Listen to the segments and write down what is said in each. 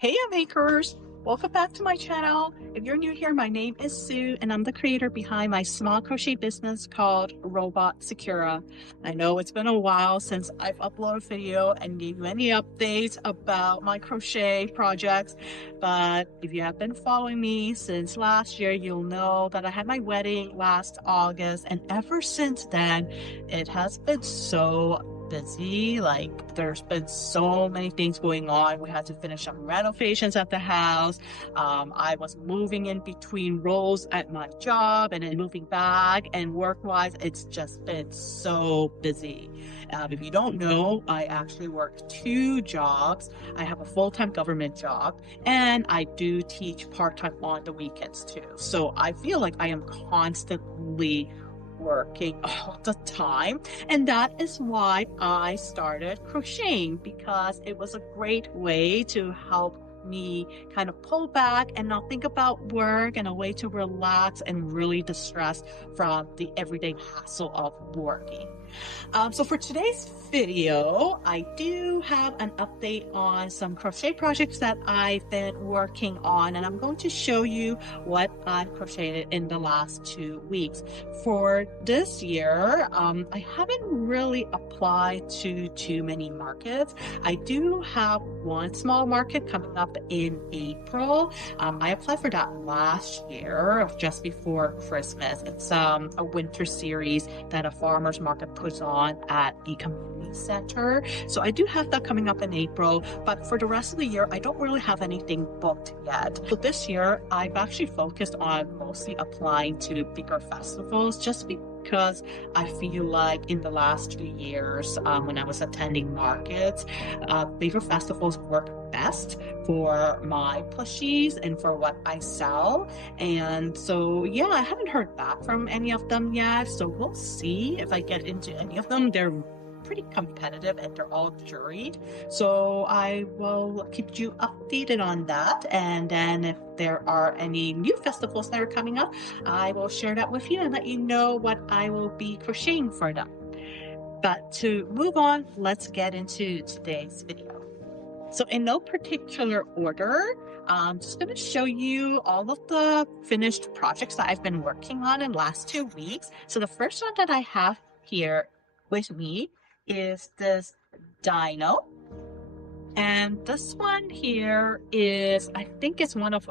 Hey makers! Welcome back to my channel. If you're new here, my name is Sue and I'm the creator behind my small crochet business called RobotSakura. I know it's been a while since I've uploaded a video and gave you any updates about my crochet projects, but if you have been following me since last year, you'll know that I had my wedding last August, and ever since then, it has been so busy. Like, there's been so many things going on. We had to finish some renovations at the house. I was moving in between roles at my job and then moving back, and work-wise, it's just been so busy. If you don't know, I actually work 2 jobs. I have a full-time government job and I do teach part-time on the weekends too. So I feel like I am constantly working all the time, and that is why I started crocheting, because it was a great way to help me kind of pull back and not think about work, and a way to relax and really distress from the everyday hassle of working. So for today's video, I do have an update on some crochet projects that I've been working on, and I'm going to show you what I've crocheted in the last 2 weeks. For this year, I haven't really applied to too many markets. I do have one small market coming up in April. I applied for that last year, just before Christmas. It's a winter series that a farmer's market puts on at the community center. So I do have that coming up in April, but for the rest of the year, I don't really have anything booked yet. So this year, I've actually focused on mostly applying to bigger festivals, just because I feel like in the last 2 years, when I was attending markets, bigger festivals work best for my plushies and for what I sell. And so, yeah, I haven't heard back from any of them yet. So we'll see if I get into any of them. They're pretty competitive and they're all juried. So I will keep you updated on that. And then if there are any new festivals that are coming up, I will share that with you and let you know what I will be crocheting for them. But to move on, let's get into today's video. So in no particular order, I'm just going to show you all of the finished projects that I've been working on in the last 2 weeks. So the first one that I have here with me is this dino. And this one here is, I think it's one of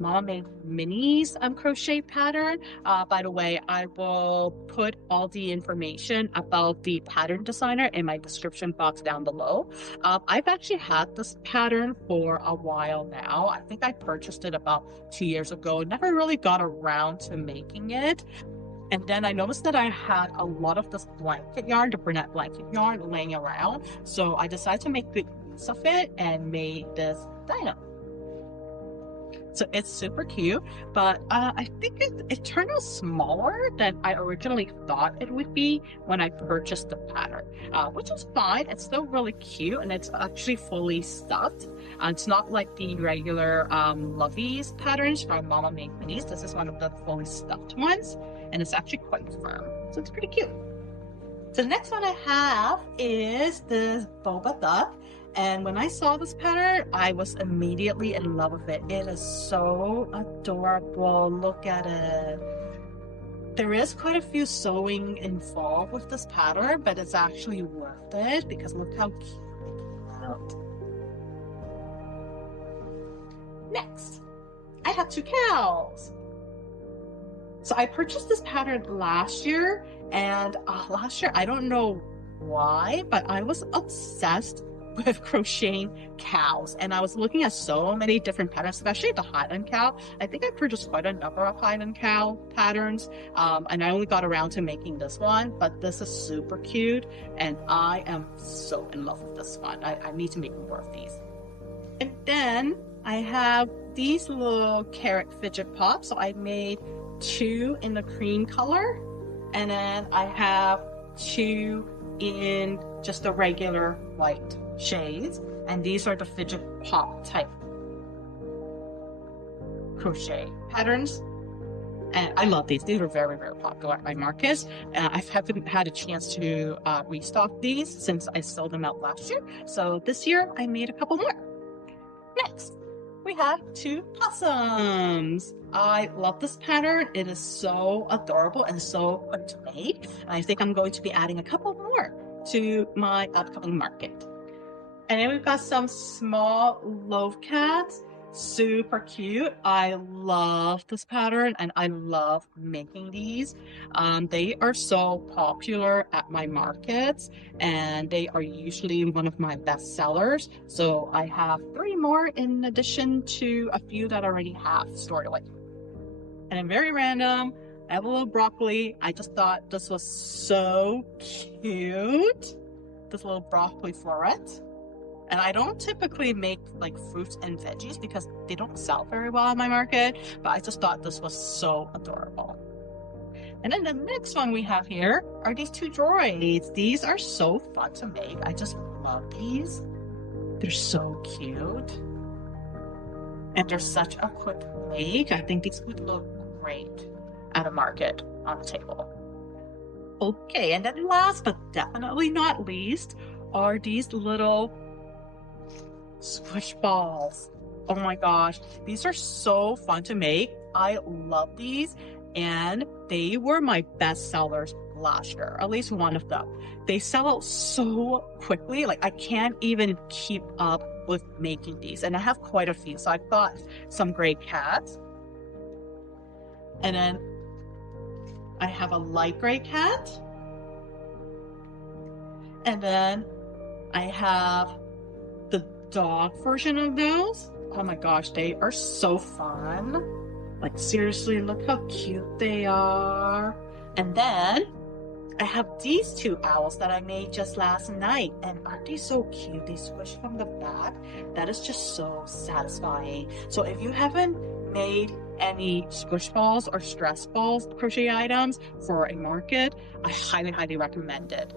mamamademinis crochet pattern. By the way, I will put all the information about the pattern designer in my description box down below. I've actually had this pattern for a while now. I think I purchased it about 2 years ago. Never really got around to making it. And then I noticed that I had a lot of this blanket yarn, the brunette blanket yarn, laying around. So I decided to make good use of it and made this dino. So it's super cute, but I think it turned out smaller than I originally thought it would be when I purchased the pattern, which is fine. It's still really cute, and it's actually fully stuffed. It's not like the regular Lovies patterns from mamamademinis. This is one of the fully stuffed ones, and it's actually quite firm, so it's pretty cute. So the next one I have is this Boba duck. And when I saw this pattern, I was immediately in love with it. It is so adorable. Look at it. There is quite a few sewing involved with this pattern, but it's actually worth it because look how cute it came out. Next, I have 2 cows. So I purchased this pattern last year, and last year, I don't know why, but I was obsessed with crocheting cows, and I was looking at so many different patterns, especially the Highland Cow. I think I purchased quite a number of Highland Cow patterns, and I only got around to making this one, but this is super cute, and I am so in love with this one. I need to make more of these. And then I have these little carrot Fidget-Pop. So I made 2 in the cream color, and then I have 2 in just the regular white shades, and these are the Fidget-Pop type crochet patterns, and I love these. These are very, very popular at my markets. I haven't had a chance to restock these since I sold them out last year, so this year I made a couple more. Next, we have two possums. I love this pattern. It is so adorable and so quick to make. And I think I'm going to be adding a couple more to my upcoming market. And then we've got some small loaf cats. Super cute. I love this pattern and I love making these. They are so popular at my markets and they are usually one of my best sellers. So I have 3 more in addition to a few that I already have stored away. And I'm very random. I have a little broccoli. I just thought this was so cute. This little broccoli floret. And I don't typically make like fruits and veggies because they don't sell very well at my market, but I just thought this was so adorable. And then the next one we have here are these 2 droids. These are so fun to make. I just love these. They're so cute. And they're such a quick make. I think these would look great at a market on the table. Okay, and then last but definitely not least are these little squish balls. Oh my gosh, these are so fun to make. I love these and they were my best sellers last year, at least one of them. They sell out so quickly, like I can't even keep up with making these, and I have quite a few. So I've got some gray cats, and then I have a light gray cat, and then I have the dog version of those. Oh my gosh, they are so fun. Like seriously, look how cute they are. And then I have these 2 owls that I made just last night. And aren't they so cute? They squish from the back. That is just so satisfying. So if you haven't made any squish balls or stress balls crochet items for a market, I highly recommend it.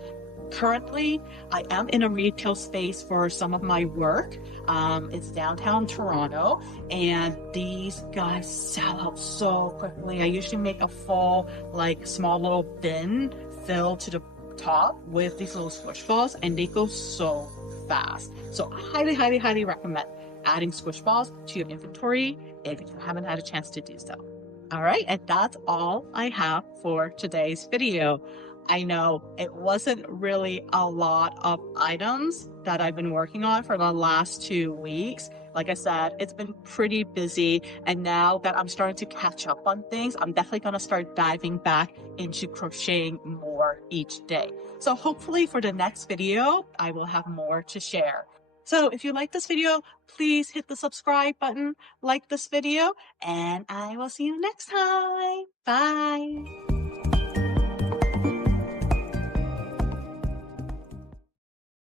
Currently, I am in a retail space for some of my work. It's downtown Toronto, and these guys sell out so quickly. I usually make a full, like, small little bin filled to the top with these little squish balls, and they go so fast. So I highly recommend adding squish balls to your inventory if you haven't had a chance to do so. All right, and that's all I have for today's video. I know it wasn't really a lot of items that I've been working on for the last 2 weeks. Like I said, it's been pretty busy. And now that I'm starting to catch up on things, I'm definitely going to start diving back into crocheting more each day. So hopefully for the next video, I will have more to share. So if you like this video, please hit the subscribe button, like this video, and I will see you next time. Bye.